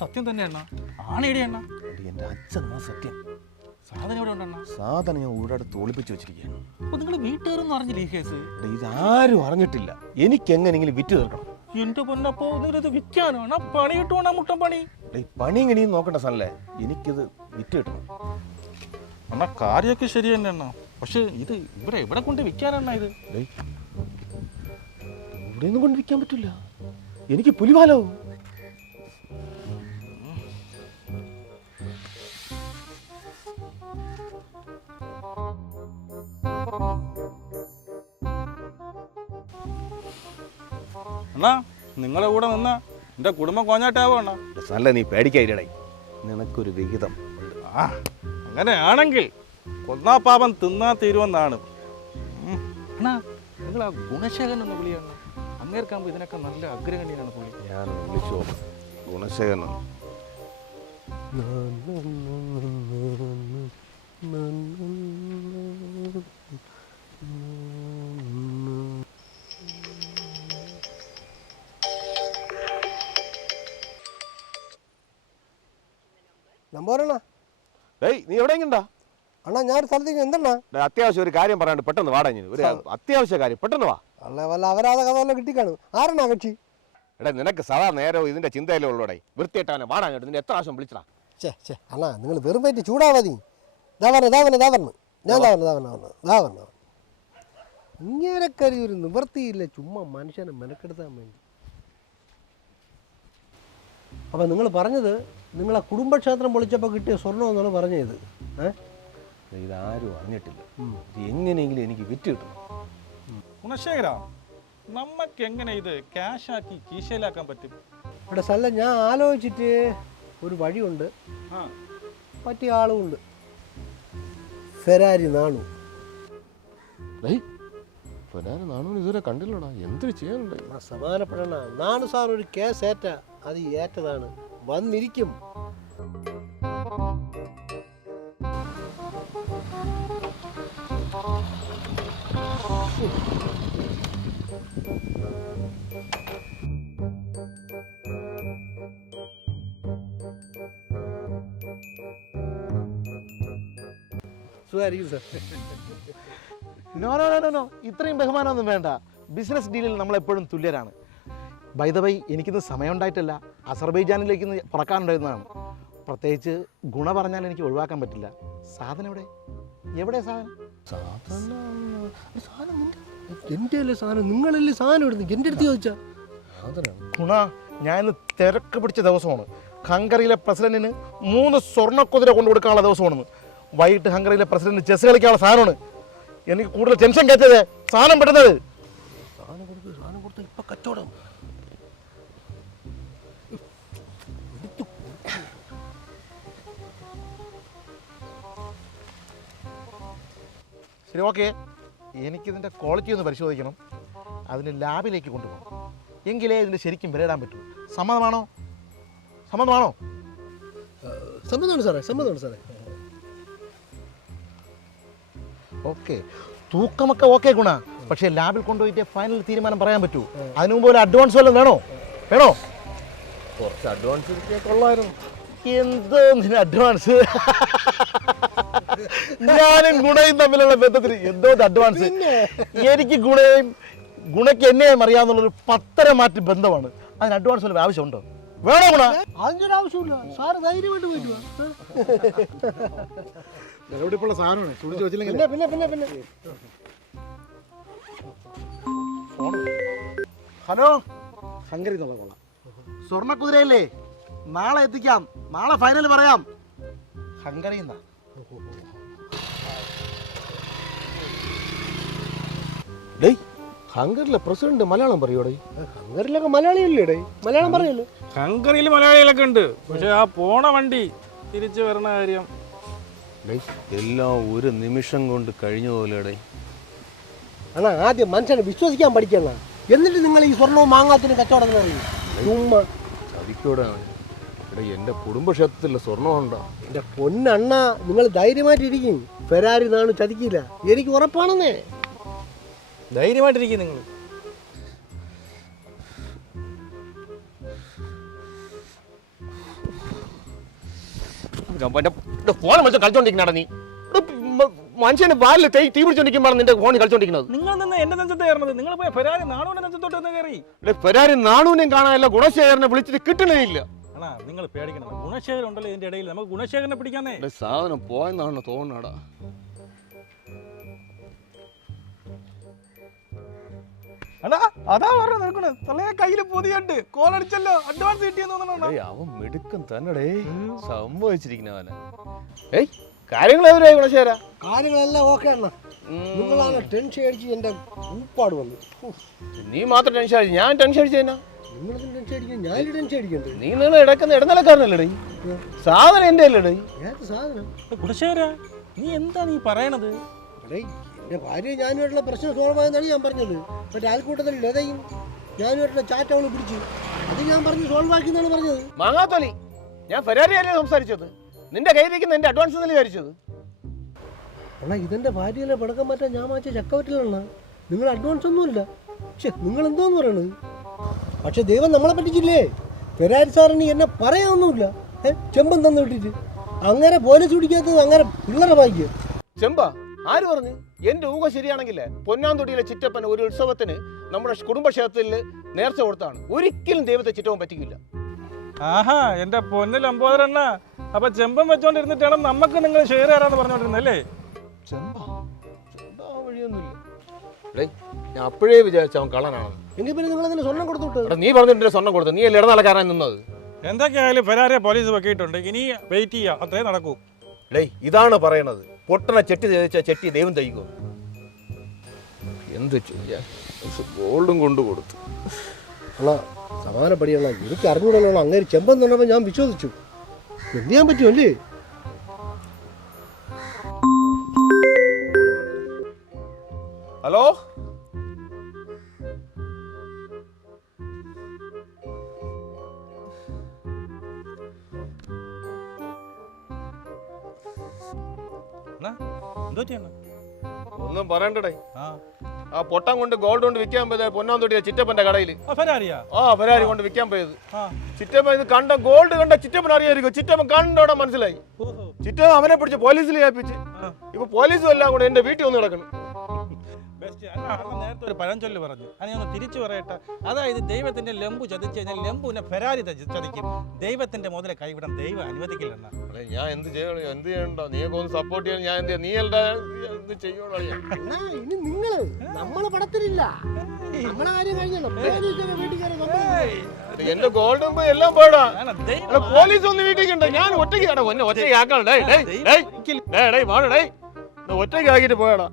സത്യം തന്നെ അണ്ണ. ആണേടി അണ്ണ. എന്റെ അച്ഛൻ അച്ഛനാ സത്യം. സാധനം എവിടെ ഉണ്ടെണ്ണ? സാധനം ഞാൻ ഒരിടത്ത് ഒളിപ്പിച്ച് വെച്ചിരിക്കുകയാണ് അപ്പൊ നിങ്ങൾ വീട്ടുകാരൊന്നും അറിഞ്ഞില്ല ഈ കേസ്? ഇത് ആരും അറിഞ്ഞിട്ടില്ല. എനിക്ക് എങ്ങനെയെങ്കിലും വിറ്റ് തീർക്കണം. എന്റെ പൊന്നപ്പോ നിങ്ങളിത് വിൽക്കാനാണ് പണി കിട്ടുവാണ് മുട്ടൻ പണി. പണിയും കണിയും നോക്കണ്ട സാറല്ലേ. എനിക്കിത് വിറ്റ് കിട്ടണം. എന്നാ കാര്യമൊക്കെ ശരി തന്നെ എണ്ണ പക്ഷെ ഇത് ഇവിടെ എവിടെ കൊണ്ട് വിൽക്കാനാണ് ഇത്? ഇവിടെ ഒന്നും കൊണ്ട് വിൽക്കാൻ പറ്റില്ല. എനിക്ക് പുലിവാലാവും. അണ്ണാ നിങ്ങളെ കൂടെ നിന്ന എന്റെ കുടുംബം കോഞ്ഞാട്ടാവോ അണ്ണാ നല്ല നീ പേടിക്കായിരടേ നിനക്കൊരു വിഹിതം ആ അങ്ങനെയാണെങ്കിൽ കൊന്നാ പാപം തിന്നാ തീരുമെന്നാണ് അണ്ണാ നിങ്ങൾ ആ ഗുണശേഖരൻ ഒന്ന് വിളിയാണ് അങ്ങേർക്കാകുമ്പോൾ ഇതിനൊക്കെ നല്ല അഗ്രഗണ്യനാണ് പുള്ളി ഞാൻ വിളിച്ചു നോക്കാം. ഗുണശേഖരൻ പോരണ നീ എവിടെയെങ്കിണ്ടാ അണ്ണാ ഞാൻ ഒരു സ്ഥലത്തേക്ക് എന്തെണ്ണ? അത്യാവശ്യം ഒരു കാര്യം പറയാണ്ട് പെട്ടെന്ന് വാടാ ഞാൻ ഒരു അത്യാവശ്യ കാര്യം. പെട്ടെന്ന് വാ. അല്ല വല്ല അപരാധ കഥ വല്ല കിട്ടിക്കാണും? ആരെണ്ണ കക്ഷി? എടാ നിനക്ക് സദാ നേരോ ഇതിന്റെ ചിന്തയിലേ ഉള്ളൂടെ. വൃത്തിയിട്ടവനെ വാടാ കേട്ടോ നിന്നെ എത്ര പ്രാവശ്യം വിളിച്ചടാ ചേ ചേ അണ്ണാ നിങ്ങൾ വെറും പറ്റി ചൂടാവാതി ദാ പറഞ്ഞു ദാ പറഞ്ഞു ദാ പറഞ്ഞു ഞാൻ ദാ പറഞ്ഞു ദാ പറഞ്ഞു ദാ പറഞ്ഞു ഇങ്ങനെക്കരി ഒരു നിവൃത്തിയില്ല ചുമ്മാ മനുഷ്യനെ മെനക്കെടുത്താൻ വേണ്ടി. അപ്പം നിങ്ങൾ പറഞ്ഞത് നിങ്ങളെ കുടുംബക്ഷേത്രം പൊളിച്ചപ്പോൾ കിട്ടിയ സ്വർണം എന്നാണ് പറഞ്ഞത്. ഏഹ് ഇതാരും അറിഞ്ഞിട്ടില്ല. ഇത് എങ്ങനെയെങ്കിലും എനിക്ക് വിറ്റ് കിട്ടണം ഗുണശേഖര നമുക്ക് എങ്ങനെ ഇത് ക്യാഷ് ആക്കി കീശയിലാക്കാൻ പറ്റും? ഇവിടെ സല്ല ഞാൻ ആലോചിച്ചിട്ട് ഒരു വഴിയുണ്ട്. ആ. പറ്റിയ ആളുമുണ്ട് ഫെരാരി നാണു. ഫെരാരി നാണു ഇതുവരെ കണ്ടില്ലടാ. എന്തൊരു ചെയ്യാനുണ്ട്? ആ സമാനപ്പെടണ നാണു സാർ ഒരു കേസ് ഏറ്റ അത് ഏറ്റതാണ്. വന്നിരിക്കും. സുഖമായിരിക്കും നോ നോ നോ നോ ഇത്രയും ബഹുമാനമൊന്നും വേണ്ട. ബിസിനസ് ഡീലിൽ നമ്മളെപ്പോഴും തുല്യരാണ്. ബൈ ദ ബൈ എനിക്കിന്ന് സമയമുണ്ടായിട്ടില്ല. അസർബൈജാനിലേക്ക് ഇന്ന് പറക്കാനുണ്ടായിരുന്നതാണ്. പ്രത്യേകിച്ച് ഗുണ പറഞ്ഞാൽ എനിക്ക് ഒഴിവാക്കാൻ പറ്റില്ല. സാധനം എവിടെ? എവിടെ സാധനം? എന്റെ അല്ലേ സാധനം? നിങ്ങളല്ലേ സാധനം ഇടുന്നു എന്റെ അടുത്ത് ചോദിച്ചാ. ഗുണ ഞാൻ ഇന്ന് തിരക്ക് പിടിച്ച ദിവസമാണ്. ഹംഗറിയിലെ പ്രസിഡന്റിന് മൂന്ന് സ്വർണക്കുതിര കൊണ്ടു കൊടുക്കാനുള്ള ദിവസമാണെന്ന്. വൈകിട്ട് ഹംഗറിയിലെ പ്രസിഡന്റ് ചെസ് കളിക്കാനുള്ള സാധനമാണ്. എനിക്ക് കൂടുതൽ ടെൻഷൻ കയറ്റത് സാധനം പെട്ടത് സാധനം കൊടുത്ത് സാധനം കൊടുത്ത് ഇപ്പൊ കച്ചവടം. ശരി ഓക്കെ എനിക്കിതിന്റെ ക്വാളിറ്റി ഒന്ന് പരിശോധിക്കണം. അതിന് ലാബിലേക്ക് കൊണ്ടുപോകണം. എങ്കിലേ ഇതിന്റെ ശരിക്കും വിലയിടാൻ പറ്റൂ. സമ്മതമാണോ? സമ്മതമാണോ? സമ്മതമാണ് സാറേ സമ്മതമാണ് സാറേ. ഓക്കെ തൂക്കമൊക്കെ ഓക്കെ ഗുണ. പക്ഷേ ലാബിൽ കൊണ്ടുപോയിട്ട് ഫൈനൽ തീരുമാനം പറയാൻ പറ്റൂ. അതിനു മുമ്പ് ഒരു അഡ്വാൻസ് വല്ലതും വേണോ? വേണോ? കുറച്ച് അഡ്വാൻസ് കൊള്ളായിരുന്നു എന്തോ അഡ്വാൻസ് ഞാനും ഗുണയും തമ്മിലുള്ള ബന്ധത്തിൽ എന്തോ അഡ്വാൻസ് എനിക്ക് ഗുണയും ഗുണയ്ക്ക് എന്നെയും അറിയാന്നുള്ളൊരു പത്തര മാറ്റി ബന്ധമാണ്. അതിന് അഡ്വാൻസ് വല്ല ആവശ്യമുണ്ടോ? വേണോ ഗുണ? അതിന്റെ ഒരു ആവശ്യമില്ല. സാറ് ധൈര്യമായിട്ട് പോയിട്ട് സാധനമാണ്? പിന്നെ പിന്നെ പിന്നെ ഹലോ? ഹംഗറി എന്നുള്ള കൊള്ളാം സ്വർണക്കുതിരയല്ലേ? നാളെ എത്തിക്കാം. നാളെ ഫൈനൽ പറയാം. ഹംഗറി ഡേയ് ഹംഗറിലെ പ്രസിഡന്റ് മലയാളം പറയൂടെ? ഹംഗറിലൊക്കെ മലയാളിയല്ലേ മലയാളം പറയല്ലോ? ഹംഗറിയിൽ മലയാളികളൊക്കെ ഉണ്ട്. പക്ഷെ ആ പോണ വണ്ടി തിരിച്ചു വരണ കാര്യം. എല്ലാം ഒരു നിമിഷം കൊണ്ട് കഴിഞ്ഞ പോലെടേ അണ്ണാ ആദ്യം മനുഷ്യനെ വിശ്വസിക്കാൻ പഠിക്കണം എന്നിട്ട് നിങ്ങൾ ഈ സ്വർണവും മാങ്ങാത്തിന് കച്ചവടം അറിയും ചുമ്മാ. ചതിക്കൂടെ എടാ എന്റെ കുടുംബക്ഷേത്രത്തിലെ സ്വർണം എന്റെ എന്റെ പൊന്നണ്ണ നിങ്ങൾ ധൈര്യമായിട്ടിരിക്കും. ഫെരാരി നാണു ചതിക്കില്ല. എനിക്ക് ഉറപ്പാണെന്നേ. ധൈര്യമായിട്ടിരിക്കും നിങ്ങൾ. ഫോൺ വിളിച്ച് കളിച്ചോണ്ടിരിക്കണ നീ. വാലിൽ തീ തീ നിന്റെ ഫോണിൽ കളിച്ചോണ്ടിരിക്കുന്നത്. നിങ്ങൾ നിന്ന് എന്റെ നെഞ്ചത്ത് കയറുന്നത് നിങ്ങൾ പോയ ഫെരാരി നാണുവിന്റെ നെഞ്ചത്തോട്ട് ഒന്ന് കയറി. ഇവിടെ ഫെരാരി നാണൂനെയും കാണാനല്ല ഗുണശേഖരനെ വിളിച്ചിട്ട് കിട്ടണേ ഇല്ല അണ്ണാ നിങ്ങൾ പേടിക്കണം ഗുണശേഖരൻ ഉണ്ടല്ലോ ഇതിന്റെ ഇടയിൽ. നമുക്ക് ഗുണശേഖരനെ പിടിക്കാന്നേ. ഇവിടെ സാധനം പോയെന്നാണ് തോന്നണടാ. അടാ അതാ പറഞ്ഞു നിൽക്കണ. തള്ളയെ കയ്യിൽ പൊതിയുണ്ട്. കോളടിച്ചല്ലോ അഡ്വാൻസ് കിട്ടിയെന്ന് അവൻ മിടുക്കം തന്നെടേ. സംഭവിച്ചിരിക്കുന്നവനെ. ഏയ് കാര്യങ്ങൾ എവരായി ഗുണശേര കാര്യങ്ങളെല്ലാം ഓക്കെ അണ്ണ. നിങ്ങളാണ് ടെൻഷൻ അടിച്ച് എന്റെ ഊപ്പാട് വന്നു. നീ മാത്രം ടെൻഷൻ അടിച്ചു ഞാൻ ടെൻഷൻ അടിച്ചു തന്നെ നീ നിങ്ങൾ ഇടക്കുന്ന ഇടനിലക്കാരനല്ലേ സാധനം എന്റെ അല്ലേ സാധനം? നീ എന്താ നീ പറയണത്? എന്റെ ഭാര്യ ഞാനുമായിട്ടുള്ള പ്രശ്നം സോൾവ് ആയെന്നാണ് ഞാൻ പറഞ്ഞത്. മറ്റേ അയൽക്കൂട്ടത്തിൽ ലതയും ഞാനുമായിട്ടുള്ള ചാറ്റ് അവൾ പിടിച്ചു. അത് ഞാൻ പറഞ്ഞു സോൾവ് ആക്കി എന്നാണ് പറഞ്ഞത്. മാങ്ങാത്തോലി ഞാൻ ഫെരാരിയല്ലേ സംസാരിച്ചത്? നിന്റെ കയ്യിലിരിക്കുന്ന എന്റെ അഡ്വാൻസ് എന്നല്ലേ വിചാരിച്ചത്? അണ്ണാ ഇതെന്റെ ഭാര്യയിലെ പടക്കം മാറ്റാൻ ഞാൻ മാച്ച ചക്കവറ്റിലാണ് നിങ്ങൾ അഡ്വാൻസ് ഒന്നുമില്ല പക്ഷെ നിങ്ങൾ എന്തോന്ന് പറയണത്? പക്ഷെ ദൈവം നമ്മളെ പറ്റിച്ചില്ലേ? ഫെരാരി സാറിന് എന്നെ പറയാനൊന്നുമില്ല. ചെമ്പൻ തന്നു വിട്ടിട്ട്. അങ്ങനെ പോലീസ് പിടിക്കാത്തത് അങ്ങനെ പിള്ളേരെ ഭാഗ്യം. ചെമ്പ ആര് പറഞ്ഞു? എന്റെ ഊഹ ശരിയാണെങ്കിൽ പൊന്നാന്തൊടിയിലെ ചിറ്റപ്പൻ ഒരു ഉത്സവത്തിന് നമ്മുടെ കുടുംബക്ഷേത്രത്തിൽ നേർച്ച കൊടുത്താണ്. ഒരിക്കലും ദൈവത്തെ ചിറ്റവും പറ്റിക്കില്ല. ആഹാ എന്റെ പൊന്നിൽ അമ്പോദരണ്ണ അപ്പൊ ചെമ്പം വെച്ചോണ്ടിരുന്നിട്ടാണ് നമുക്ക് നിങ്ങൾ ഷെയർ തരാന്ന് പറഞ്ഞോണ്ടിരുന്നല്ലേ ഞാൻ അപ്പോഴേ വിചാരിച്ച അവൻ കള്ളനാണ്. എങ്കിൽ പിന്നെ നിങ്ങൾ അതിന് സ്വർണം കൊടുത്തു നീ പറഞ്ഞിട്ട് സ്വർണം കൊടുത്തു നീ അല്ലേ ഇടനാളക്കാരൻ നിന്നത്? എന്തൊക്കെയായാലും ഫെരാരിയെ പോലീസ് വെക്കിയിട്ടുണ്ട്. ഇനി വെയിറ്റ് ചെയ്യാം. അത്രേ നടക്കൂ. ഡേയ് ഇതാണ് പറയണത്. പൊട്ടണ ചെട്ടി തേച്ച ചെട്ടി ദൈവം തയ്ക്കും? എന്ത് ചെയ്യാൻ ഗോൾഡും കൊണ്ടു കൊടുത്തു. അണ്ണാ സമാനപ്പടിയണ്ണ എനിക്ക് അറിഞ്ഞൂടല്ലോ അങ്ങനെ ചെമ്പൻ പറഞ്ഞപ്പോൾ ഞാൻ വിശ്വസിച്ചു. എന്ത് ചെയ്യാൻ പറ്റുമല്ലേ ഹലോ? എന്തോ ചെയ്യണം ഒന്നും പറയണ്ടടേ. ആ. പൊട്ടം കൊണ്ട് ഗോൾഡ് കൊണ്ട് വിൽക്കാൻ പോയത് പൊന്നാന്തൊട്ടിയ ചിറ്റപ്പന്റെ കടയിൽ ആ ഫെരാരി കൊണ്ട് വിൽക്കാൻ പോയത്. ആ. ചിറ്റപ്പൻ ഇത് കണ്ട ഗോൾഡ് കണ്ട ചിറ്റപ്പൻ അറിയായിരിക്കും. ചിറ്റപ്പൻ കണ്ടോടെ മനസ്സിലായി. ചിറ്റപ്പൻ അവനെ പിടിച്ച് പോലീസിൽ ഏൽപ്പിച്ച്. ഇപ്പൊ പോലീസും എല്ലാം കൂടെ എന്റെ വീട്ടിൽ വന്ന് കിടക്കണം ബെസ്റ്റ് നേരത്തെ ഒരു പഴഞ്ചൊല്ല് പറഞ്ഞു. അങ്ങനെ ഒന്ന് തിരിച്ചു പറയട്ടെ? അതായത് ദൈവത്തിന്റെ ലംബു ചതിച്ചു കഴിഞ്ഞാൽ ലംബുവിനെ ഫെരാരി ചതി- ചതിക്കും. ദൈവത്തിന്റെ മുതലെ കൈവിടാൻ ദൈവം അനുവദിക്കില്ലെന്ന. ഞാൻ എന്ത് ചെയ്യണോ? എന്ത് ചെയ്യണ്ടോ? നീയൊക്കെ ഒന്ന് സപ്പോർട്ട് ചെയ്യണം. ഞാൻ എന്ത് നീ എന്ത് ചെയ്യണോ ഇനി നിങ്ങൾ നമ്മളെ പടത്തിലില്ല. നമ്മളെ കാര്യം കഴിഞ്ഞല്ലോ പോലീസൊക്കെ നമ്മൾ എന്റെ ഗോൾഡും എല്ലാം പോടാ പോലീസ് ഒന്ന് വീട്ടിലേക്ക് ഉണ്ട് ഞാൻ ഒറ്റയ്ക്ക് ആടാ ഒന്നെ ഒറ്റയ്ക്ക് ആക്കണം ഒറ്റയ്ക്ക് ആക്കിട്ട് പോയടാ.